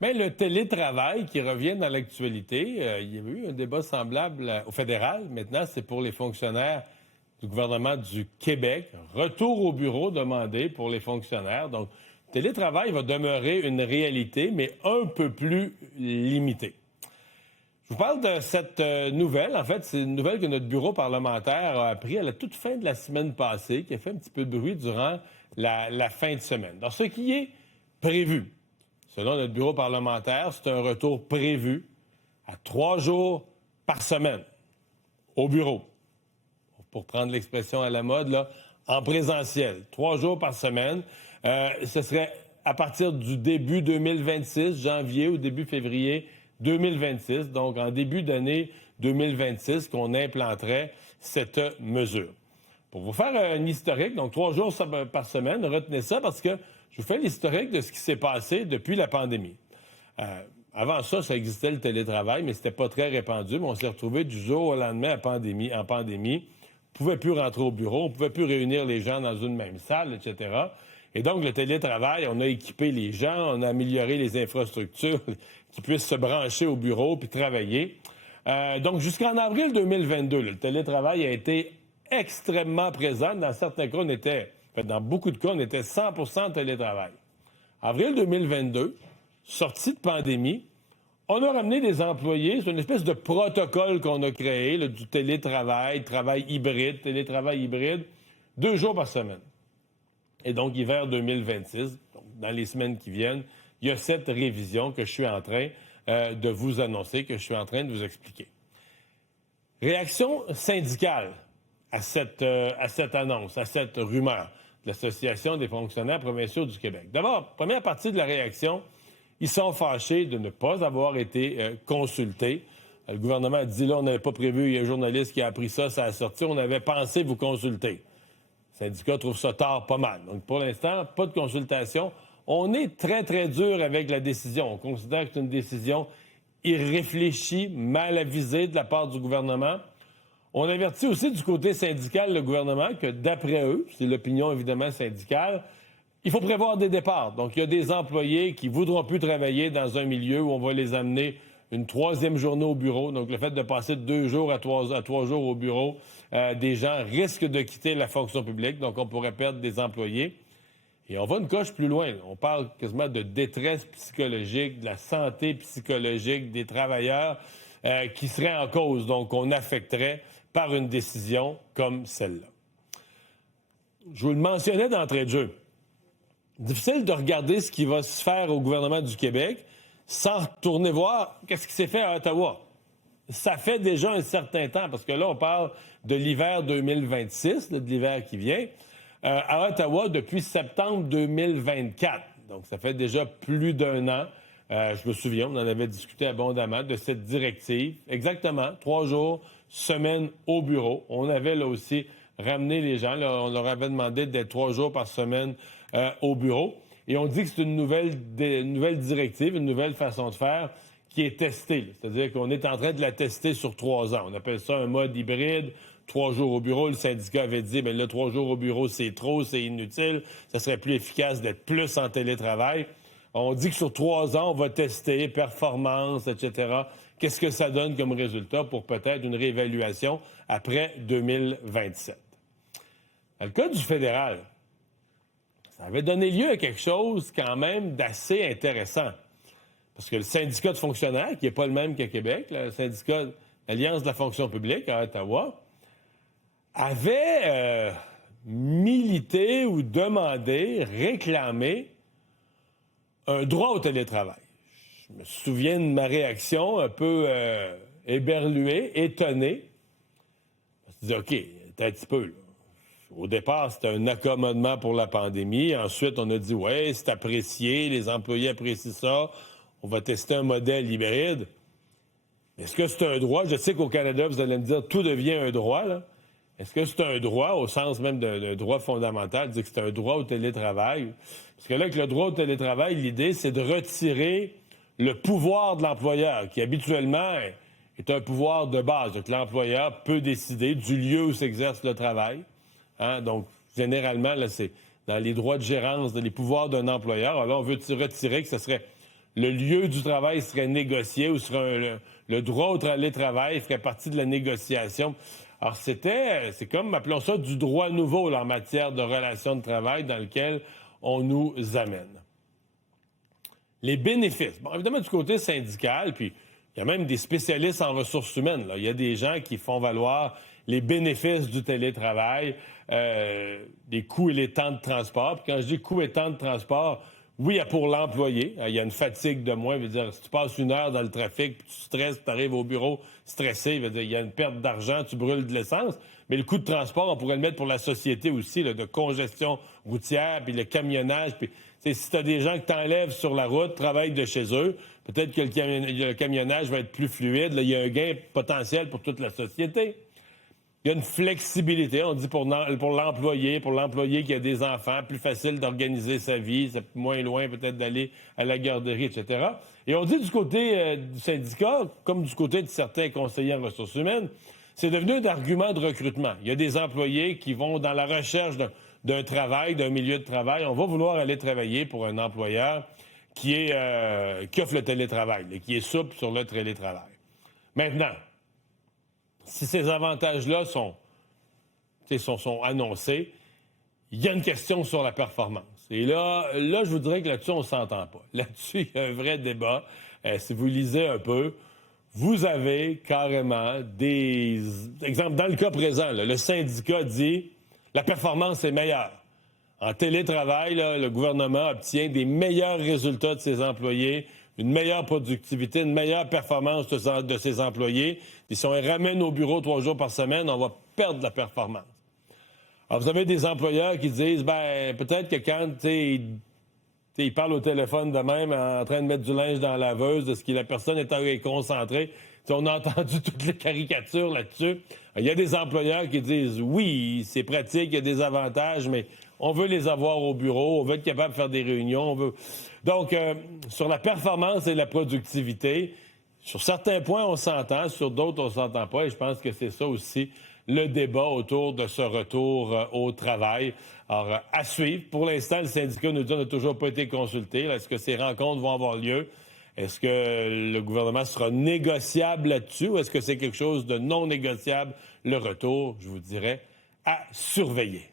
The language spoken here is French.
Bien, le télétravail qui revient dans l'actualité, il y a eu un débat semblable au fédéral. Maintenant, c'est pour les fonctionnaires du gouvernement du Québec. Retour au bureau demandé pour les fonctionnaires. Donc, le télétravail va demeurer une réalité, mais un peu plus limitée. Je vous parle de cette nouvelle. En fait, c'est une nouvelle que notre bureau parlementaire a appris à la toute fin de la semaine passée, qui a fait un petit peu de bruit durant la fin de semaine. Donc, ce qui est prévu, selon notre bureau parlementaire, c'est un retour prévu à 3 jours par semaine au bureau. Pour prendre l'expression à la mode, là, en présentiel. 3 jours par semaine. Ce serait à partir du début 2026, janvier ou début février 2026, donc en début d'année 2026, qu'on implanterait cette mesure. Pour vous faire un historique, donc 3 jours par semaine, retenez ça parce que je vous fais l'historique de ce qui s'est passé depuis la pandémie. Avant ça existait le télétravail, mais c'était pas très répandu. Mais on s'est retrouvé du jour au lendemain en pandémie. On ne pouvait plus rentrer au bureau, on ne pouvait plus réunir les gens dans une même salle, etc. Et donc, le télétravail, on a équipé les gens, on a amélioré les infrastructures qui puissent se brancher au bureau puis travailler. Donc, jusqu'en avril 2022, le télétravail a été extrêmement présent. Dans certains cas, dans beaucoup de cas, on était 100% de télétravail. Avril 2022, sortie de pandémie, on a ramené des employés, c'est une espèce de protocole qu'on a créé, là, du télétravail, télétravail hybride, 2 jours par semaine. Et donc, hiver 2026, donc dans les semaines qui viennent, il y a cette révision que je suis en train de vous annoncer, que je suis en train de vous expliquer. Réaction syndicale à cette annonce, à cette rumeur de l'Association des fonctionnaires provinciaux du Québec. D'abord, première partie de la réaction, ils sont fâchés de ne pas avoir été consultés. Le gouvernement a dit, là, on n'avait pas prévu, il y a un journaliste qui a appris ça, ça a sorti, on avait pensé vous consulter. Le syndicat trouve ça tard pas mal. Donc, pour l'instant, pas de consultation. On est très, très dur avec la décision. On considère que c'est une décision irréfléchie, mal avisée de la part du gouvernement. On avertit aussi du côté syndical le gouvernement que, d'après eux, c'est l'opinion évidemment syndicale, il faut prévoir des départs. Donc, il y a des employés qui ne voudront plus travailler dans un milieu où on va les amener une 3e journée au bureau. Donc, le fait de passer de 2 jours à 3 jours au bureau, des gens risquent de quitter la fonction publique. Donc, on pourrait perdre des employés. Et on va une coche plus loin. On parle quasiment de détresse psychologique, de la santé psychologique des travailleurs qui seraient en cause. Donc, on affecterait par une décision comme celle-là. Je vous le mentionnais d'entrée de jeu. Difficile de regarder ce qui va se faire au gouvernement du Québec sans retourner voir qu'est-ce qui s'est fait à Ottawa. Ça fait déjà un certain temps, parce que là, on parle de l'hiver 2026, de l'hiver qui vient, à Ottawa depuis septembre 2024. Donc, ça fait déjà plus d'1 an. Je me souviens, on en avait discuté abondamment de cette directive. Exactement, 3 jours, semaine au bureau. On avait là aussi ramené les gens. Là, on leur avait demandé d'être 3 jours par semaine au bureau. Et on dit que c'est une nouvelle directive, une nouvelle façon de faire qui est testée. C'est-à-dire qu'on est en train de la tester sur 3 ans. On appelle ça un mode hybride, 3 jours au bureau. Le syndicat avait dit, bien là, 3 jours au bureau, c'est trop, c'est inutile. Ça serait plus efficace d'être plus en télétravail. On dit que sur 3 ans, on va tester performance, etc. Qu'est-ce que ça donne comme résultat pour peut-être une réévaluation après 2027? Dans le cas du fédéral, ça avait donné lieu à quelque chose quand même d'assez intéressant. Parce que le syndicat de fonctionnaires, qui n'est pas le même qu'à Québec, le syndicat Alliance de la fonction publique à Ottawa, avait milité ou demandé, réclamé un droit au télétravail. Je me souviens de ma réaction un peu éberluée, étonnée. Je me suis dit, OK, un petit peu, là. Au départ, c'était un accommodement pour la pandémie. Ensuite, on a dit, ouais, c'est apprécié, les employés apprécient ça. On va tester un modèle hybride. Est-ce que c'est un droit? Je sais qu'au Canada, vous allez me dire, tout devient un droit, là. Est-ce que c'est un droit, au sens même d'un droit fondamental, dire que c'est un droit au télétravail? Parce que là, avec le droit au télétravail, l'idée, c'est de retirer le pouvoir de l'employeur, qui habituellement est un pouvoir de base. Donc, l'employeur peut décider du lieu où s'exerce le travail. Hein? Donc, généralement, là, c'est dans les droits de gérance, dans les pouvoirs d'un employeur. Alors là, on veut retirer que ce serait le lieu du travail serait négocié ou serait le droit au télétravail ferait partie de la négociation. Alors, c'est comme, appelons ça, du droit nouveau là, en matière de relations de travail dans lequel on nous amène. Les bénéfices. Bon, évidemment, du côté syndical, puis il y a même des spécialistes en ressources humaines. Là. Il y a des gens qui font valoir les bénéfices du télétravail, les coûts et les temps de transport. Puis quand je dis coûts et temps de transport, oui, il y a pour l'employé. Il y a une fatigue de moins. Je veux dire, si tu passes 1 heure dans le trafic, puis tu stresses, tu arrives au bureau stressé, je veux dire, il y a une perte d'argent, tu brûles de l'essence. Mais le coût de transport, on pourrait le mettre pour la société aussi, là, de congestion routière, puis le camionnage. Puis, si tu as des gens que tu enlèves sur la route, travaillent de chez eux, peut-être que le camionnage va être plus fluide. Là, il y a un gain potentiel pour toute la société. Il y a une flexibilité, on dit pour l'employé qui a des enfants, plus facile d'organiser sa vie, c'est moins loin peut-être d'aller à la garderie, etc. Et on dit du côté du syndicat, comme du côté de certains conseillers en ressources humaines, c'est devenu un argument de recrutement. Il y a des employés qui vont dans la recherche d'un travail, d'un milieu de travail. On va vouloir aller travailler pour un employeur qui offre le télétravail, qui est souple sur le télétravail. Maintenant, si ces avantages-là sont annoncés, il y a une question sur la performance. Et là, je vous dirais que là-dessus, on ne s'entend pas. Là-dessus, il y a un vrai débat. Si vous lisez un peu, vous avez carrément des exemples. Dans le cas présent, là, le syndicat dit la performance est meilleure. En télétravail, là, le gouvernement obtient des meilleurs résultats de ses employés, une meilleure productivité, une meilleure performance de ses employés. Et si on les ramène au bureau 3 jours par semaine, on va perdre la performance. Alors, vous avez des employeurs qui disent, peut-être que quand, ils parlent au téléphone de même en train de mettre du linge dans la laveuse, de ce que la personne est concentrée. On a entendu toutes les caricatures là-dessus. Il y a des employeurs qui disent, oui, c'est pratique, il y a des avantages, mais on veut les avoir au bureau, on veut être capable de faire des réunions, on veut... Donc, sur la performance et la productivité, sur certains points, on s'entend, sur d'autres, on ne s'entend pas. Et je pense que c'est ça aussi le débat autour de ce retour au travail. Alors, à suivre. Pour l'instant, le syndicat nous dit qu'on n'a toujours pas été consulté. Est-ce que ces rencontres vont avoir lieu? Est-ce que le gouvernement sera négociable là-dessus ou est-ce que c'est quelque chose de non négociable, le retour, je vous dirais, à surveiller?